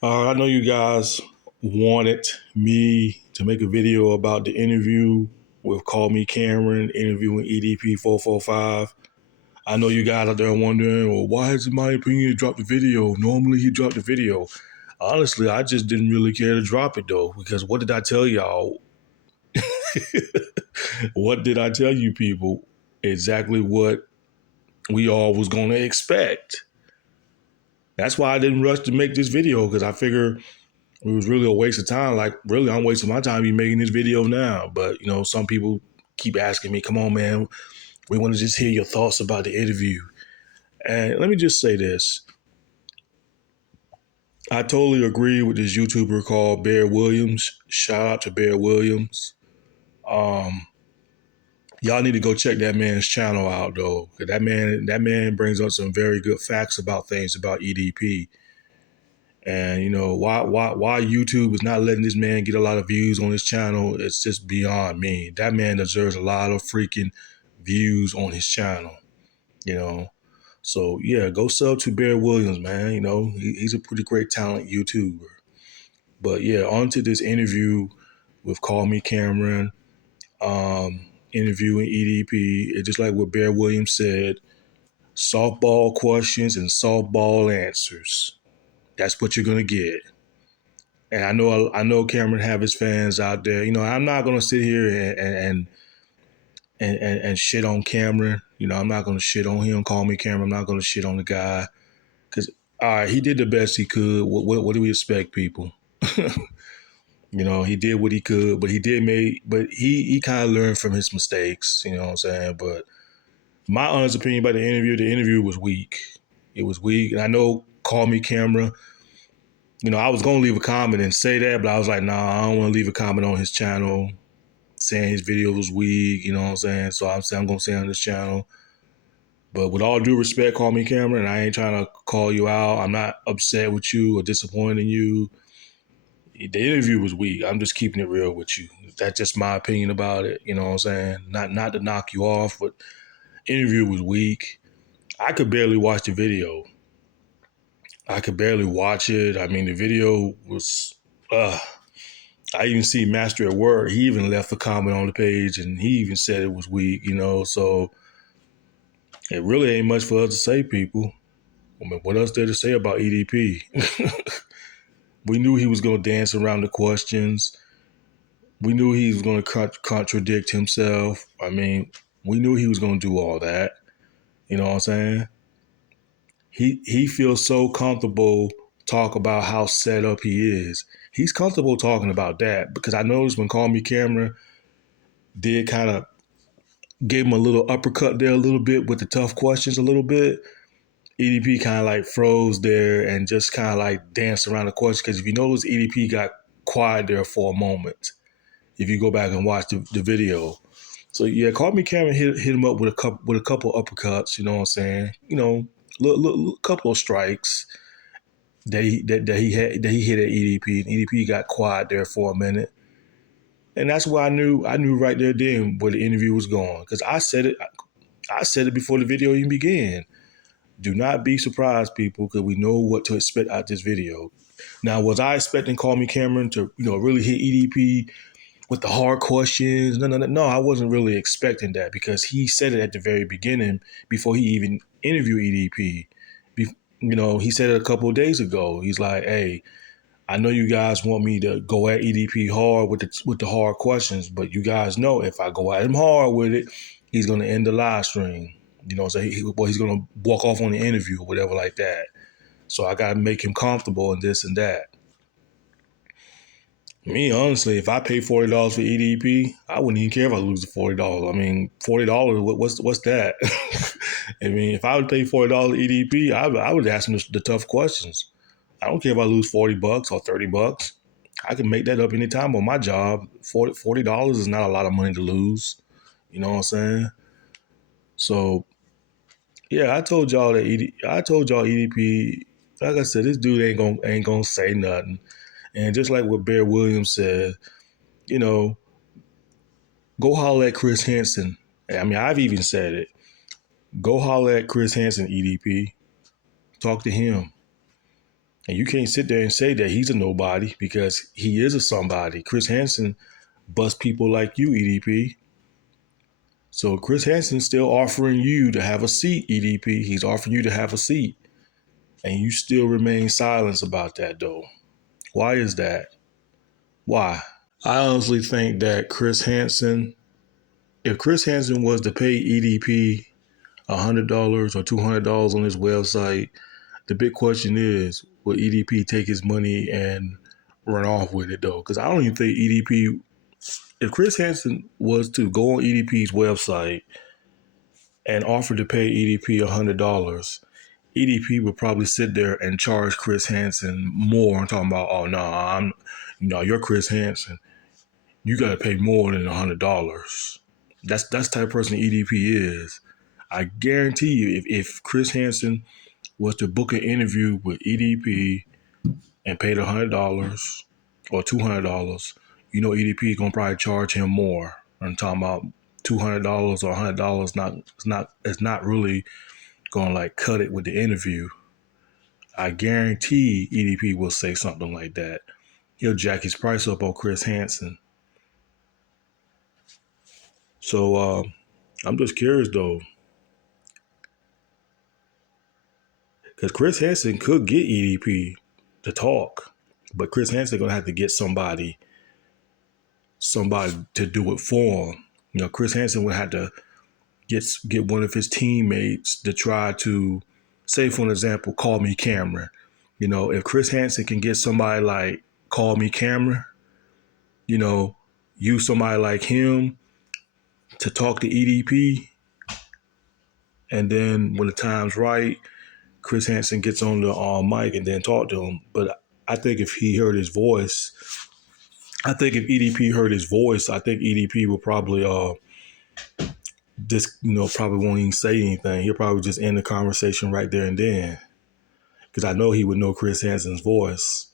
I know you guys wanted me to make a video about the interview with Call Me Cameron interviewing edp445. I know you guys out there wondering, well, why is it my opinion to drop the video? Normally he dropped the video. Honestly, I just didn't really care to drop it though, because what did I tell y'all? What did I tell you people? Exactly what we all was going to expect. That's why I didn't rush to make this video, because I figured it was really a waste of time. Like, really, I'm wasting my time making this video now. But, some people keep asking me, come on, man, we want to just hear your thoughts about the interview. And let me just say this. I totally agree with this YouTuber called Bear Williams. Shout out to Bear Williams. Um, y'all need to go check that man's channel out, though. 'Cause that man brings up some very good facts about things about EDP. And why YouTube is not letting this man get a lot of views on his channel, it's just beyond me. That man deserves a lot of freaking views on his channel, you know. So yeah, go sub to Bear Williams, man. He's a pretty great talent YouTuber. But yeah, on to this interview with Call Me Cameron, interviewing EDP. It's just like what Bear Williams said, softball questions and softball answers. That's what you're gonna get. And I know Cameron have his fans out there. I'm not gonna sit here and shit on Cameron. I'm not gonna shit on him. Call Me Cameron. I'm not gonna shit on the guy because all right, he did the best he could. What do we expect, people? He did what he could, but he kind of learned from his mistakes. You know what I'm saying? But my honest opinion about the interview was weak. It was weak, and I know Call Me Cameron. I was going to leave a comment and say that, but I was like, nah, I don't want to leave a comment on his channel saying his video was weak, you know what I'm saying? So I'm going to say on this channel. But with all due respect, Call Me Cameron, I ain't trying to call you out. I'm not upset with you or disappointed in you. The interview was weak. I'm just keeping it real with you. That's just my opinion about it, you know what I'm saying? Not to knock you off, but interview was weak. I could barely watch the video. I could barely watch it. I mean, the video was, I even see Master at Work. He even left a comment on the page and he even said it was weak, so it really ain't much for us to say, people. I mean, what else there to say about EDP? We knew he was going to dance around the questions. We knew he was going to contradict himself. I mean, we knew he was going to do all that. You know what I'm saying? He feels so comfortable talk about how set up he is. He's comfortable talking about that because I noticed when Call Me Cameron did kind of gave him a little uppercut there a little bit with the tough questions a little bit. EDP kind of like froze there and just kind of like danced around the question because if you notice, EDP got quiet there for a moment. If you go back and watch the video, so yeah, Call Me Cameron hit him up with a couple uppercuts. You know what I'm saying? Couple of strikes that he hit at EDP, and EDP got quiet there for a minute. And that's why I knew right there then where the interview was going. Because I said it before the video even began. Do not be surprised, people, because we know what to expect out this video. Now, was I expecting Call Me Cameron to, really hit EDP with the hard questions? No, I wasn't really expecting that because he said it at the very beginning before he even interviewed EDP. He said it a couple of days ago. He's like, hey, I know you guys want me to go at EDP hard with the hard questions, but you guys know if I go at him hard with it, he's going to end the live stream. So he's going to walk off on the interview or whatever like that. So I got to make him comfortable and this and that. Me, honestly, if I pay $40 for EDP, I wouldn't even care if I lose the $40. I mean, $40, what's that? I mean, if I would pay $40 EDP, I would ask him the tough questions. I don't care if I lose $40 or $30. I can make that up anytime on my job. $40 is not a lot of money to lose. You know what I'm saying? So yeah, I told y'all EDP. Like I said, this dude ain't gonna say nothing. And just like what Bear Williams said, go holler at Chris Hansen. I mean, I've even said it. Go holler at Chris Hansen, EDP. Talk to him. And you can't sit there and say that he's a nobody because he is a somebody. Chris Hansen busts people like you, EDP. So Chris Hansen's still offering you to have a seat, EDP. He's offering you to have a seat. And you still remain silent about that, though. Why is that? Why? I honestly think that if Chris Hansen was to pay EDP $100 or $200 on his website, the big question is, will EDP take his money and run off with it, though? Because I don't even think EDP, if Chris Hansen was to go on EDP's website and offer to pay EDP $100, EDP would probably sit there and charge Chris Hansen more. I'm talking about, oh no, you're Chris Hansen. You got to pay more than $100. That's the type of person EDP is. I guarantee you, if Chris Hansen was to book an interview with EDP and paid $100 or $200, EDP is gonna probably charge him more. I'm talking about $200 or $100. It's not really gonna like cut it with the interview. I guarantee EDP will say something like that. He'll jack his price up on Chris Hansen. So I'm just curious though, because Chris Hansen could get EDP to talk, but Chris Hansen gonna have to get somebody to do it for him. Chris Hansen would have to get one of his teammates to try to, say for an example, Call Me Cameron. If Chris Hansen can get somebody like Call Me Cameron, use somebody like him to talk to EDP, and then when the time's right, Chris Hansen gets on the mic and then talk to him. But I think if he heard his voice, I think if EDP heard his voice, I think EDP will probably probably won't even say anything. He'll probably just end the conversation right there and then, because I know he would know Chris Hansen's voice.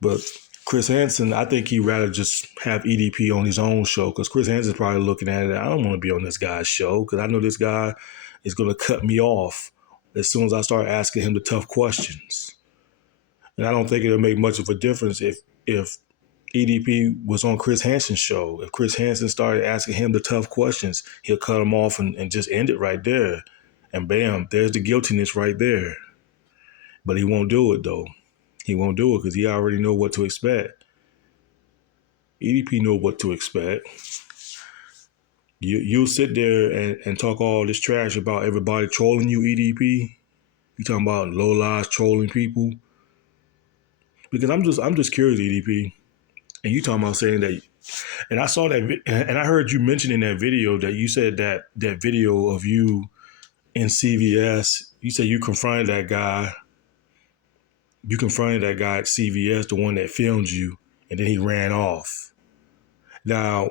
But Chris Hansen, I think he'd rather just have EDP on his own show, because Chris Hansen's probably looking at it, I don't want to be on this guy's show because I know this guy is going to cut me off as soon as I start asking him the tough questions. And I don't think it'll make much of a difference if EDP was on Chris Hansen's show. If Chris Hansen started asking him the tough questions, he'll cut him off and just end it right there. And bam, there's the guiltiness right there. But he won't do it, though. He won't do it because he already know what to expect. EDP know what to expect. You'll sit there and talk all this trash about everybody trolling you, EDP. You talking about low lies trolling people? Because I'm just curious, EDP. And you talking about saying that, and I saw that, and I heard you mention in that video that you said that video of you in CVS, you said you confronted that guy. You confronted that guy at CVS, the one that filmed you, and then he ran off. Now,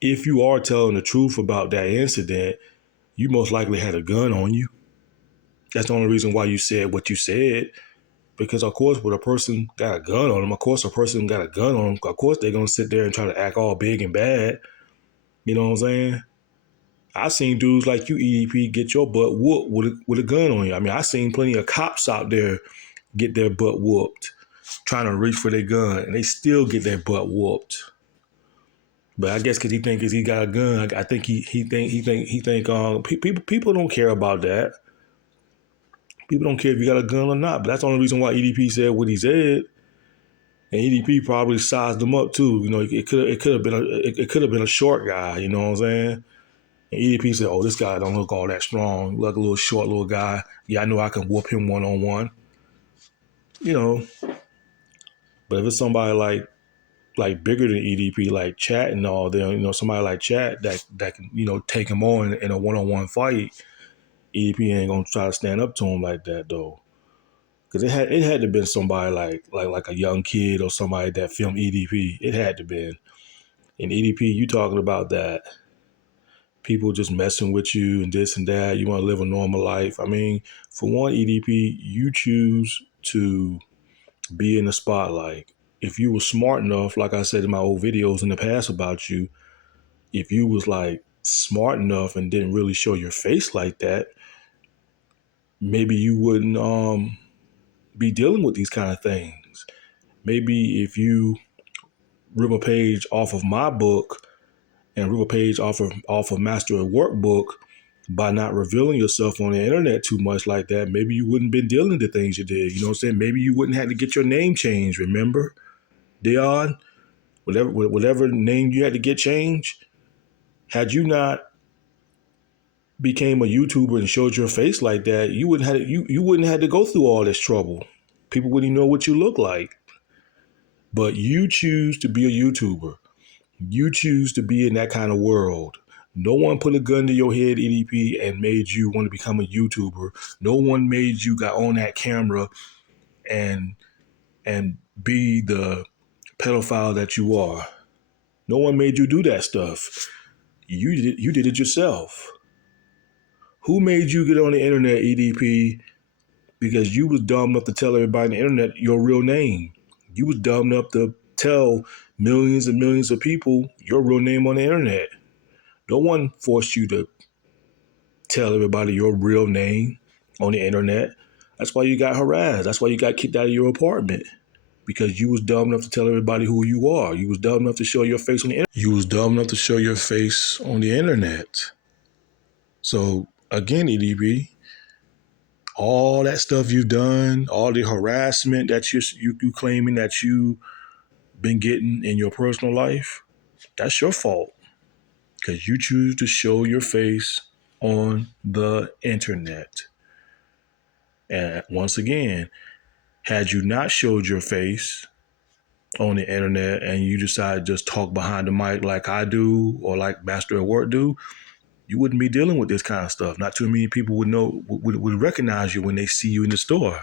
if you are telling the truth about that incident, you most likely had a gun on you. That's the only reason why you said what you said. Because, of course, when a person got a gun on them, of course, they're going to sit there and try to act all big and bad. You know what I'm saying? I've seen dudes like you, EDP, get your butt whooped with a gun on you. I mean, I've seen plenty of cops out there get their butt whooped, trying to reach for their gun, and they still get their butt whooped. But I guess because he got a gun, I think people don't care about that. People don't care if you got a gun or not. But that's the only reason why EDP said what he said. And EDP probably sized him up too. It could have been a short guy. You know what I'm saying? And EDP said, "Oh, this guy don't look all that strong. Look, a little short little guy. Yeah, I know I can whoop him 1-on-1." But if it's somebody like bigger than EDP, like Chat and all them, somebody like Chat that can take him on in a 1-on-1 fight, EDP ain't gonna try to stand up to him like that though. Because it had to been somebody like a young kid or somebody that filmed EDP. It had to been. And EDP, you talking about that people just messing with you and this and that. You want to live a normal life. I mean, for one, EDP, you choose to be in the spotlight. If you were smart enough, like I said in my old videos in the past about you, if you was like smart enough and didn't really show your face like that, maybe you wouldn't be dealing with these kind of things. Maybe if you rip a page off of my book and rip a page off of Master at Work book, by not revealing yourself on the internet too much like that, maybe you wouldn't been dealing the things you did. You know what I'm saying? Maybe you wouldn't have to get your name changed. Remember, Dion? Whatever name you had to get changed, had you not became a YouTuber and showed your face like that, you wouldn't have to go through all this trouble. People wouldn't even know what you look like. But you choose to be a YouTuber. You choose to be in that kind of world. No one put a gun to your head, EDP, and made you want to become a YouTuber. No one made you got on that camera and be the pedophile that you are. No one made you do that stuff. You did it yourself. Who made you get on the internet, EDP? Because you was dumb enough to tell everybody on the internet your real name. You was dumb enough to tell millions and millions of people your real name on the internet. No one forced you to tell everybody your real name on the internet. That's why you got harassed. That's why you got kicked out of your apartment. Because you was dumb enough to tell everybody who you are. You was dumb enough to show your face on the internet. You was dumb enough to show your face on the internet. So again, EDB, all that stuff you've done, all the harassment that you claiming that you been getting in your personal life, that's your fault. Because you choose to show your face on the internet. And once again, had you not showed your face on the internet and you decide to just talk behind the mic like I do or like Master at Work do, you wouldn't be dealing with this kind of stuff. Not too many people would recognize you when they see you in the store.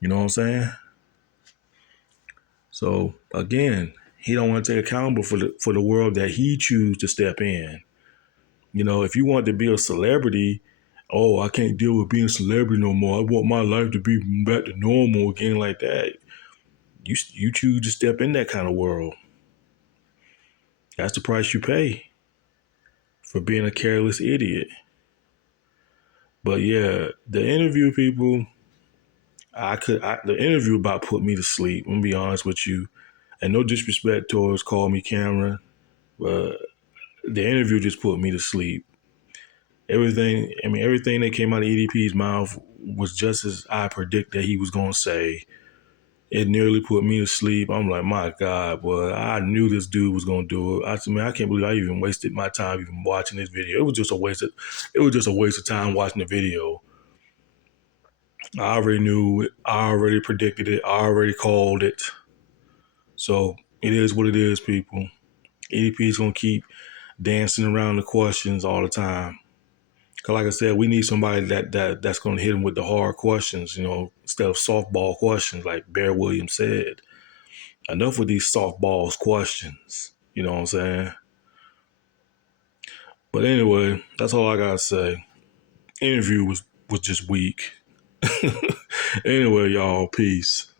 You know what I'm saying? So again, he don't want to take accountable for the world that he choose to step in. You know, if you want to be a celebrity, oh, I can't deal with being a celebrity no more. I want my life to be back to normal again like that. You choose to step in that kind of world. That's the price you pay for being a careless idiot. But yeah, the interview people, the interview about put me to sleep. I'm gonna be honest with you, and no disrespect towards Call Me Cameron, but the interview just put me to sleep. Everything that came out of EDP's mouth was just as I predicted he was gonna say. It nearly put me to sleep. I'm like, my God, boy, I knew this dude was gonna do it. I said, man, I can't believe I even wasted my time even watching this video. It was just a waste of time watching the video. I already knew it. I already predicted it. I already called it. So it is what it is, people. EDP is gonna keep dancing around the questions all the time. Cause like I said, we need somebody that's gonna hit him with the hard questions, you know, instead of softball questions, like Bear Williams said. Enough with these softballs questions. You know what I'm saying? But anyway, that's all I gotta say. Interview was just weak. Anyway, y'all, peace.